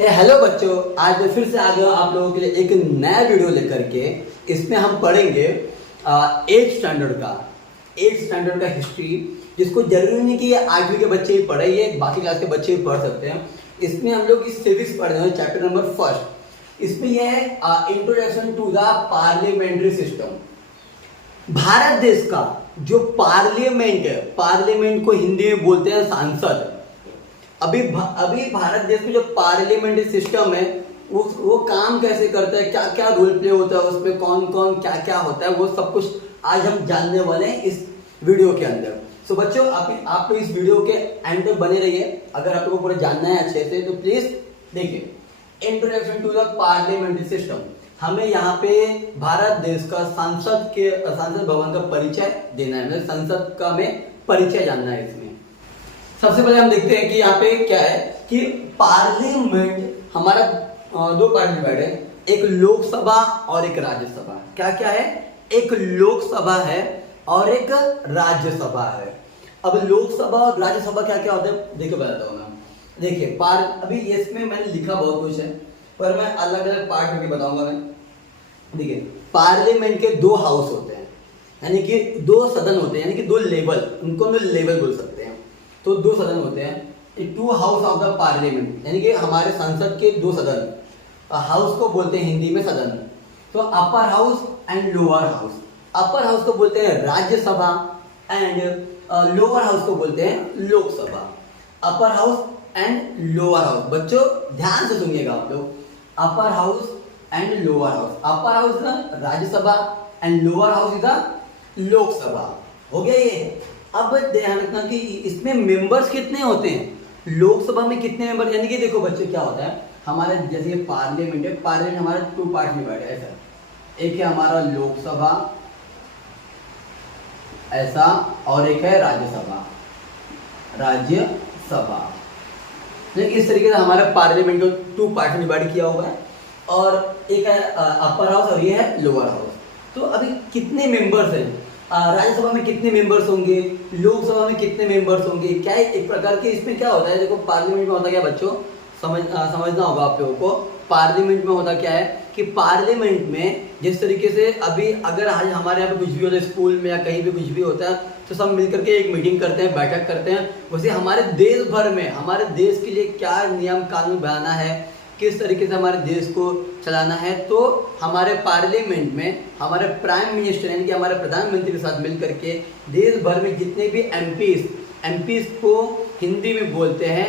Hello बच्चों, आज मैं फिर से आ गया आप लोगों के लिए एक नया वीडियो लेकर के। इसमें हम पढ़ेंगे 8th स्टैंडर्ड का हिस्ट्री, जिसको जरूरी नहीं कि ये 8वीं के बच्चे ही पढ़े, ये बाकी क्लास के बच्चे भी पढ़ सकते हैं। इसमें हम लोग इस सिविक्स पढ़ रहे हैं, चैप्टर नंबर 1। इसमें यह है introduction to the parliamentary system. Bharat देश का जो पार्लियामेंट है, पार्लियामेंट को हिंदी में बोलते हैं संसद। अभी भारत देश में जो पार्लियामेंट्री सिस्टम है वो काम कैसे करता है, क्या क्या रोल प्ले होता है उसमें, कौन कौन क्या क्या होता है, वो सब कुछ आज हम जानने वाले हैं इस वीडियो के अंदर। सो बच्चों, आप इस वीडियो के एंड तक बने रहिए। अगर आप लोगों को पूरा जानना है अच्छे से तो प्लीज देखिए। Introduction to the parliamentary system, हमें यहाँ पे भारत देश का संसद भवन का परिचय देना है, मतलब संसद का हमें परिचय जानना है। इसमें सबसे पहले हम देखते हैं कि यहाँ पे क्या है कि पार्लियामेंट हमारा दो पार्ट में डिवाइड है, एक लोकसभा और एक राज्यसभा। क्या क्या है, एक लोकसभा है और एक राज्यसभा है। अब लोकसभा और राज्यसभा क्या क्या होता है देखिए, बताता हूँ मैं। देखिए अभी इसमें मैंने लिखा बहुत कुछ है, पर मैं अलग अलग पार्ट में बताऊंगा मैं। देखिए, पार्लियामेंट के दो हाउस होते हैं, यानी कि दो सदन होते हैं, यानी कि दो लेवल, उनको हम लेवल बोल सकते हैं। तो दो सदन होते हैं, two house of the parliament, यानी कि हमारे संसद के दो सदन। हाउस को बोलते हैं हिंदी में सदन। तो upper house and lower house. Upper house को बोलते हैं राज्यसभा एंड लोअर हाउस को बोलते हैं Lok Sabha. Upper house and lower house, बच्चों ध्यान से सुनिएगा आप लोग। Upper house and lower house, upper house is the Rajya Sabha and lower house is the Lok Sabha. हो गया ये। अब ध्यान रखना कि इसमें मेंबर्स कितने होते हैं, लोकसभा में कितने मेंबर, यानी कि देखो बच्चों क्या होता है हमारे, जैसे पार्लियामेंट है, पार्लियामेंट हमारा टू पार्ट में डिवाइड है ऐसा। एक है हमारा लोकसभा ऐसा, और एक है राज्यसभा। इस तरीके से हमारे पार्लियामेंट को टू पार्ट में डिवाइड किया हुआ है, और एक है अपर हाउस और ये है लोअर हाउस। तो अभी कितने मेंबर्स हैं, राज्यसभा में कितने मेंबर्स होंगे, लोकसभा में कितने मेंबर्स होंगे, क्या एक प्रकार के इसमें क्या होता है। देखो पार्लियामेंट में होता क्या बच्चों, समझना होगा आप लोगों को। पार्लियामेंट में होता क्या है कि पार्लियामेंट में जिस तरीके से अभी अगर आज हमारे यहाँ पे कुछ भी होता है, स्कूल में या कहीं भी कुछ भी होता है, तो सब मिलकर के एक मीटिंग करते हैं, बैठक करते हैं। वैसे हमारे देश भर में हमारे देश के लिए क्या नियम कानून बनाना है, किस तरीके से हमारे देश को चलाना है, तो हमारे पार्लियामेंट में हमारे प्राइम मिनिस्टर यानी कि हमारे प्रधानमंत्री के साथ मिलकर के देश भर में जितने भी एमपीज को हिंदी में बोलते हैं,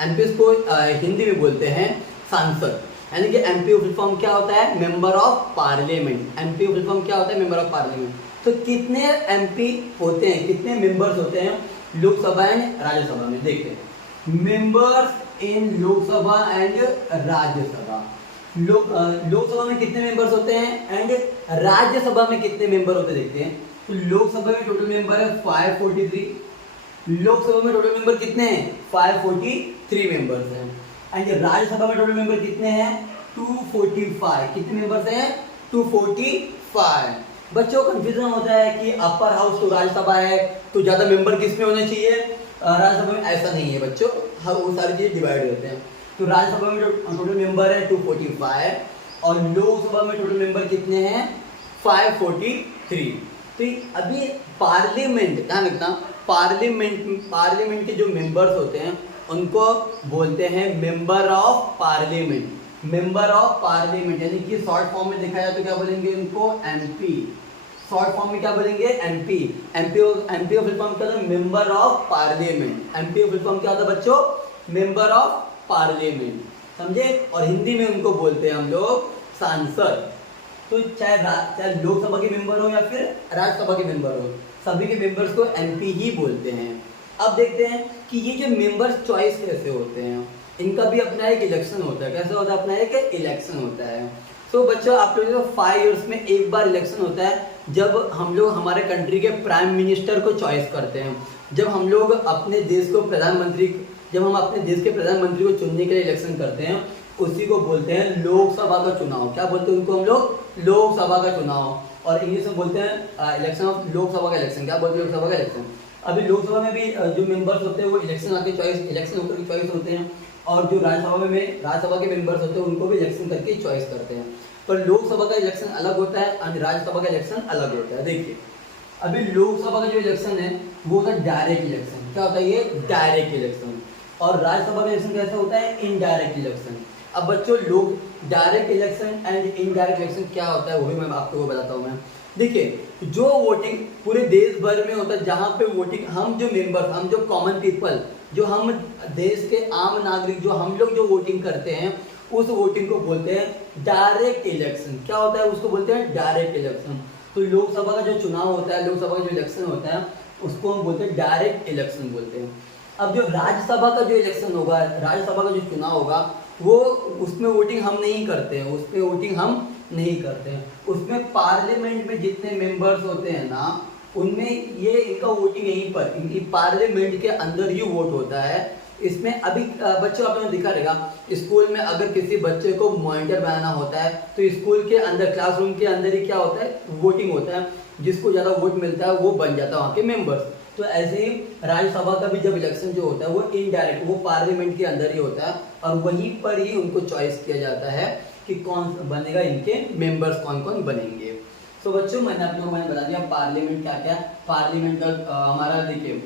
एमपीज को हिंदी में बोलते हैं सांसद, यानी कि एमपी फुल फॉर्म क्या होता है, member of parliament. MP full form क्या होता है, मेंबर ऑफ पार्लियामेंट। तो कितने एमपी होते हैं, कितने मेंबर्स होते हैं लोकसभा एंड राज्यसभा में, देखते हैं। Members in Lok Sabha and Rajya Sabha. Lok Sabha में कितने मेंबर्स होते हैं एंड राज्यसभा में कितने मेंबर होते हैं, देखते हैं। तो लोकसभा में टोटल मेंबर है 543। लोकसभा में टोटल मेंबर कितने हैं, 543 मेंबर्स हैं। एंड राज्यसभा में टोटल मेंबर कितने हैं, 245। कितने मेंबर्स हैं, 245। बच्चों को कंफ्यूजन होता है कि अपर हाउस तो राज्यसभा है, तो ज्यादा मेंबर किस में होने चाहिए, राज्यसभा में। ऐसा नहीं है बच्चों, हाँ वो सारी चीजें डिवाइड होते हैं। तो राज्यसभा में टोटल मेंबर है 245 और लोकसभा में टोटल मेंबर कितने हैं, 543। तो अभी पार्लियामेंट, ध्यान रखना, पार्लियामेंट के जो मेंबर्स होते हैं उनको बोलते हैं member of parliament. Member of parliament यानी कि शॉर्ट फॉर्म में देखा जाए तो क्या बोलेंगे उनको, एमपी। शॉर्ट फॉर्म में क्या बोलेंगे, एमपी। एमपी फुल फॉर्म क्या होता है, member of parliament. MP full form क्या होता है बच्चों, मेंबर ऑफ पार्लियामेंट, समझे। और हिंदी में उनको बोलते हैं हम लोग सांसद। तो चाहे लोकसभा के मेंबर हो या फिर राज्यसभा के मेंबर हो, सभी के मेंबर्स को एमपी ही बोलते हैं। अब देखते हैं कि ये जो मेंबर्स चॉइस कैसे होते हैं, इनका भी अपना एक इलेक्शन होता है। कैसे होता है, अपना एक इलेक्शन होता है। तो बच्चों आप लोगों को 5 इयर्स में एक बार इलेक्शन होता है, जब हम लोग हमारे कंट्री के प्राइम मिनिस्टर को चॉइस करते हैं। जब हम लोग अपने देश को जब हम अपने देश के प्रधानमंत्री को चुनने के लिए इलेक्शन करते हैं, उसी को बोलते हैं लोकसभा का चुनाव। क्या बोलते हैं उनको हम लोग, लोकसभा का चुनाव। और इंग्लिश में बोलते हैं इलेक्शन ऑफ लोकसभा का इलेक्शन। क्या बोलते हैं, लोकसभा का इलेक्शन। अभी लोकसभा में भी जो मेंबर्स होते हैं वो इलेक्शन होकर चॉइस होते हैं, और जो राज्यसभा के मेंबर्स होते हैं उनको भी इलेक्शन करके चॉइस करते हैं। पर लोकसभा का इलेक्शन अलग होता है और राज्यसभा का इलेक्शन अलग होता है। देखिए अभी लोकसभा का जो इलेक्शन है वो होता है डायरेक्ट इलेक्शन। क्या होता है ये? Direct election. और राज्यसभा का इलेक्शन कैसा होता है? Indirect election. अब बच्चों लोग direct election and indirect election क्या होता है वो भी मैं आपको बताता हूँ। मैं देखिए जो वोटिंग पूरे देश भर में होता है, जहाँ पे वोटिंग हम जो मेंबर, हम जो कॉमन पीपल, जो हम देश के आम नागरिक, जो हम लोग जो वोटिंग करते हैं उस वोटिंग को बोलते हैं डायरेक्ट इलेक्शन। क्या होता है? उसको बोलते हैं डायरेक्ट इलेक्शन। तो लोकसभा का जो चुनाव होता है, लोकसभा का जो इलेक्शन होता है उसको हम बोलते हैं डायरेक्ट इलेक्शन बोलते हैं। अब जो राज्यसभा का जो इलेक्शन होगा, राज्यसभा का जो चुनाव होगा वो उसमें वोटिंग हम नहीं करते हैं, उसमें वोटिंग हम नहीं करते हैं। उसमें पार्लियामेंट में जितने मेंबर्स होते हैं ना, उनमें ये इनका वोटिंग यहीं पर इनकी पार्लियामेंट के अंदर ही वोट होता है। इसमें अभी बच्चों आपने दिखा रहेगा स्कूल में अगर किसी बच्चे को मॉनिटर बनाना होता है तो स्कूल के अंदर क्लासरूम के अंदर ही क्या होता है? वोटिंग होता है। जिसको ज़्यादा वोट मिलता है वो बन जाता है वहाँ के मेंबर्स। तो ऐसे ही राज्यसभा का भी जब इलेक्शन जो होता है वो इनडायरेक्ट, वो पार्लियामेंट के अंदर ही होता है और वहीं पर ही उनको चॉइस किया जाता है कि कौन बनेगा, इनके मेंबर्स कौन कौन बनेंगे। तो बच्चों मैंने आप लोगों को बता दिया पार्लियामेंट क्या क्या। पार्लियामेंट का हमारा देखिए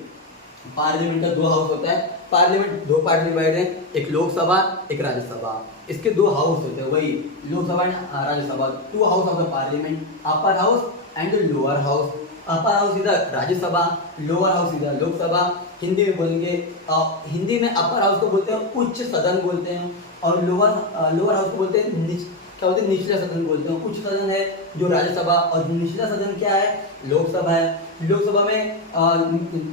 पार्लियामेंट का 2 हाउस होता है। पार्लियामेंट 2 पार्ट डिवाइड है, एक लोकसभा एक राज्यसभा। इसके 2 हाउस होते हैं, वही Lok Sabha and Rajya Sabha. 2 house of the parliament, upper house and lower house. Upper house इधर राज्यसभा, लोअर हाउस इधर लोकसभा। हिंदी में बोलेंगे हिंदी में अपर हाउस को बोलते हैं उच्च सदन बोलते हैं और लोअर हाउस को बोलते हैं क्या बोलते हैं? निचला सदन बोलते हैं। उच्च सदन है जो राज्यसभा और निचला सदन क्या है? लोकसभा है। लोकसभा में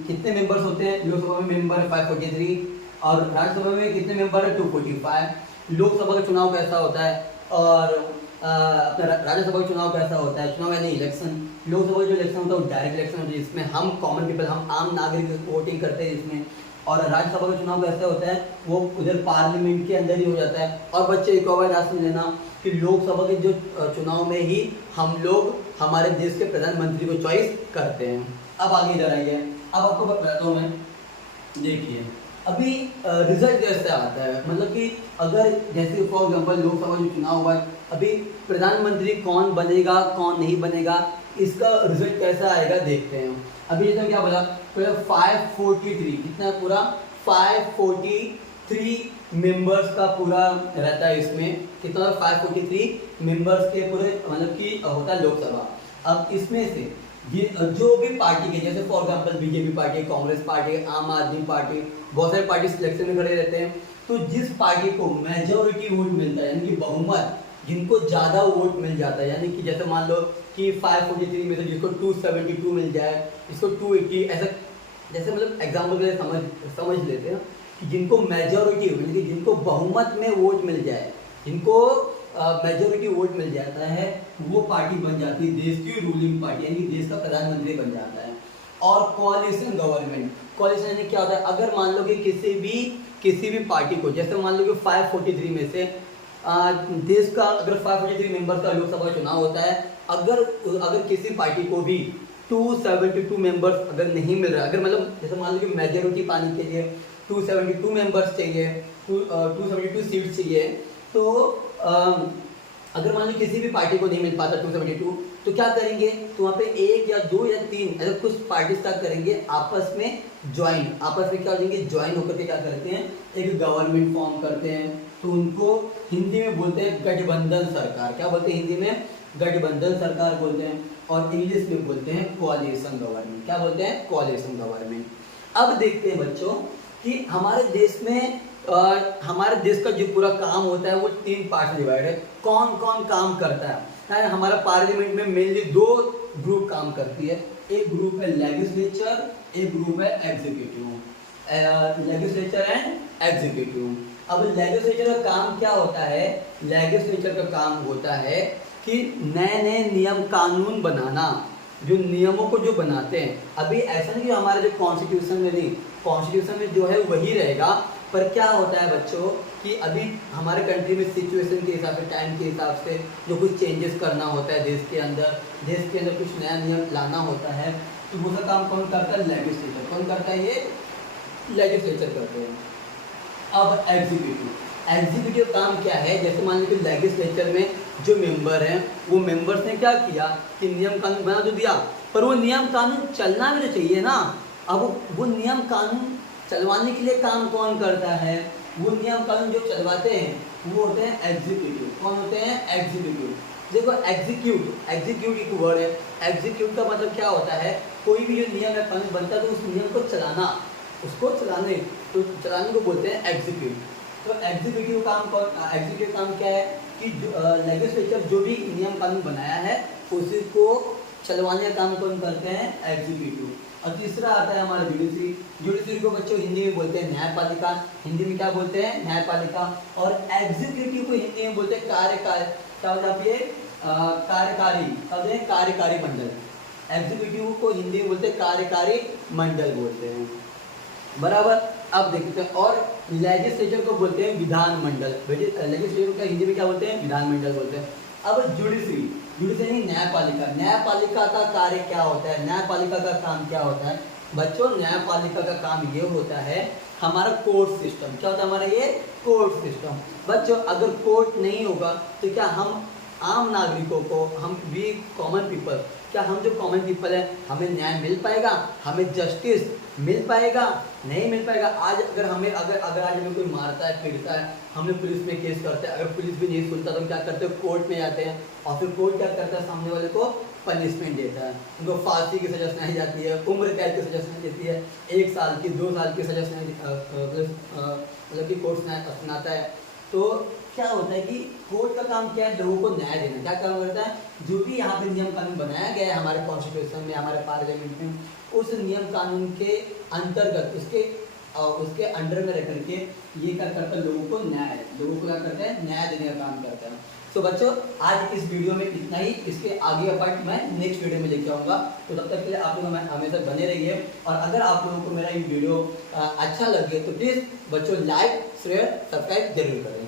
कितने मेंबर्स होते हैं? लोकसभा में मेंबर है 543 और राज्यसभा में कितने मेंबर है? 245। लोकसभा का चुनाव कैसा होता है और अपना राज्यसभा का चुनाव कैसा होता है? चुनाव यानी इलेक्शन। लोकसभा का जो इलेक्शन होता है वो डायरेक्ट इलेक्शन होता है जिसमें हम कॉमन पीपल, हम आम नागरिक वोटिंग करते हैं इसमें। और राज्यसभा का चुनाव कैसा होता है? वो उधर पार्लियामेंट के अंदर ही हो जाता है। और बच्चे एक और बात याद सुन लेना कि लोकसभा के जो चुनाव में ही हम लोग हमारे देश के प्रधानमंत्री को चॉइस करते हैं। अब आगे इधर आइए, अब आपको बताता हूँ मैं। देखिए अभी रिजल्ट कैसे आता है, मतलब कि अगर जैसे फॉर एग्जांपल लोकसभा जो चुनाव हुआ है, अभी प्रधानमंत्री कौन बनेगा कौन नहीं बनेगा इसका रिजल्ट कैसा आएगा देखते हैं। अभी जैसे क्या बोला 543, कितना पूरा 543 मेंबर्स का पूरा रहता है इसमें। कितना 543 मेंबर्स के पूरे मतलब कि होता है लोकसभा। अब इसमें से ये जो भी पार्टी के, जैसे for example BJP party, Congress party, आम आदमी पार्टी, बहुत सारे पार्टी सिलेक्शन में खड़े रहते हैं। तो जिस पार्टी को मेजॉरिटी वोट मिलता है यानी कि बहुमत, जिनको ज़्यादा वोट मिल जाता है, यानी कि जैसे मान लो कि 543 में से जिसको 272 मिल जाए, इसको 280, ऐसा जैसे मतलब एग्जाम्पल के लिए समझ लेते हैं कि जिनको मेजॉरिटी यानी कि जिनको बहुमत में वोट मिल जाए, जिनको मेजॉरिटी वोट मिल जाता है वो पार्टी बन जाती है देश की रूलिंग पार्टी, यानी देश का प्रधानमंत्री बन जाता है। और कॉलिशन गवर्नमेंट, कॉलिशन यानी क्या होता है? अगर मान लो कि किसी भी पार्टी को, जैसे मान लो कि 543 में से देश का अगर 543 मेंबर्स का लोकसभा चुनाव होता है, अगर किसी पार्टी को भी 272 मेंबर्स अगर नहीं मिल रहा, अगर मतलब जैसे मान लो कि मेजॉरिटी पाने के लिए 272 मेंबर्स चाहिए, 272 सीट्स चाहिए, तो अगर मान लो किसी भी पार्टी को नहीं मिल पाता 272, तो क्या करेंगे? तो वहाँ पे 1 या 2 या 3 ऐसे कुछ पार्टीज क्या करेंगे? आपस में क्या हो जाएंगे? ज्वाइन होकर के क्या करते हैं? एक गवर्नमेंट फॉर्म करते हैं। तो उनको हिंदी में बोलते हैं गठबंधन सरकार। क्या बोलते हैं हिंदी में? गठबंधन सरकार बोलते हैं। और इंग्लिश में बोलते हैं कोalition गवर्नमेंट। क्या बोलते हैं? कोalition गवर्नमेंट। अब देखते हैं बच्चों कि हमारे देश का जो पूरा काम होता है वो 3 पार्ट में डिवाइड है। कौन कौन काम करता है? हमारा पार्लियामेंट में मेनली 2 ग्रुप काम करती है। एक ग्रुप है लेजिस्लेचर, एक ग्रुप है एग्जीक्यूटिव। Legislature and executive. अब लेजिस्लेचर का काम क्या होता है? लेजिस्लेचर का काम होता है कि नए नियम कानून बनाना, जो नियमों को जो बनाते हैं। अभी ऐसा नहीं कि हमारे जो कॉन्स्टिट्यूशन में नहीं, कॉन्स्टिट्यूशन में जो है वही रहेगा, पर क्या होता है बच्चों कि अभी हमारे कंट्री में सिचुएशन के हिसाब से, टाइम के हिसाब से जो कुछ चेंजेस करना होता है देश के अंदर कुछ नया नियम लाना होता है, तो वो काम कौन करता है? लेजिस्लेचर। कौन करता है? ये लेजिस्लेचर करते हैं। अब एग्जीक्यूटिव काम क्या है, जैसे मान लीजिए लेजिस्लेचर में जो मेंबर हैं वो मेंबर्स ने क्या किया कि नियम कानून बना तो दिया, पर वो नियम कानून चलना भी तो चाहिए ना। अब वो नियम कानून चलवाने के लिए काम कौन करता है, वो नियम कानून जो चलवाते हैं वो होते हैं एग्जीक्यूटिव। कौन होते हैं? एग्जीक्यूटिव। देखो एग्जीक्यूट एक वर्ड है, एग्जीक्यूट का मतलब क्या होता है, कोई भी जो नियम या कानून बनता है तो उस नियम को चलाना, उसको चलाने, तो चलाने को बोलते हैं एग्जीक्यूट। तो एग्जीक्यूटिव काम क्या है कि लेजिस्लेचर जो भी नियम कानून बनाया है उसी को चलवाने का काम कौन करते हैं? एग्जीक्यूटिव। और तीसरा आता है हमारा जुडिशरी को बच्चों हिंदी में बोलते हैं न्यायपालिका। हिंदी में क्या बोलते हैं? न्यायपालिका। और एग्जीक्यूटिव को हिंदी में बोलते हैं कार्यकारी मंडल। एग्जीक्यूटिव को हिंदी में बोलते हैं कार्यकारी मंडल बोलते हैं, बराबर। अब देखते हैं, और लेजिस्लेचर को बोलते हैं विधानमंडल। लेजिस्लेचर का हिंदी में क्या बोलते हैं? विधानमंडल बोलते हैं। अब जुडिशरी न्यायपालिका का कार्य क्या होता है, न्यायपालिका का काम क्या होता है बच्चों? न्यायपालिका का काम ये होता है हमारा कोर्ट सिस्टम। क्या होता है हमारा? ये कोर्ट सिस्टम। बच्चों अगर कोर्ट नहीं होगा तो क्या हम आम नागरिकों को, हम वी कॉमन पीपल, क्या हम जो कॉमन पीपल है हमें न्याय मिल पाएगा, हमें जस्टिस मिल पाएगा? नहीं मिल पाएगा। आज अगर आज हमें कोई मारता है, पीटता है, हमने पुलिस में केस करते हैं, अगर पुलिस भी नहीं सुनता तो हम क्या करते हैं? कोर्ट में जाते हैं, और फिर कोर्ट क्या करता है? सामने वाले को पनिशमेंट देता है, उनको फांसी की सजा सुनाई जाती है, उम्र कैद की सजा सुनाई देती है, 1 साल की 2 साल की सजा सुनाई मतलब कि कोर्ट सुनाता है। तो क्या होता है कि कोर्ट का काम क्या है? लोगों को न्याय देना। क्या काम करता है? जो भी यहाँ पे नियम कानून बनाया गया है हमारे कॉन्स्टिट्यूशन में, हमारे पार्लियामेंट में, उस नियम कानून के अंतर्गत उसके अंडर में रह करके ये क्या करता है? लोगों को क्या करते हैं? न्याय देने का काम करता है। तो बच्चों आज इस वीडियो में इतना ही, इसके आगे का पार्ट मैं नेक्स्ट वीडियो में लेके आऊँगा। तो तब तक के लिए आप लोग हमेशा बने रहिए, और अगर आप लोगों को मेरा ये वीडियो अच्छा लगे तो प्लीज़ बच्चों लाइक शेयर सब्सक्राइब जरूर करें।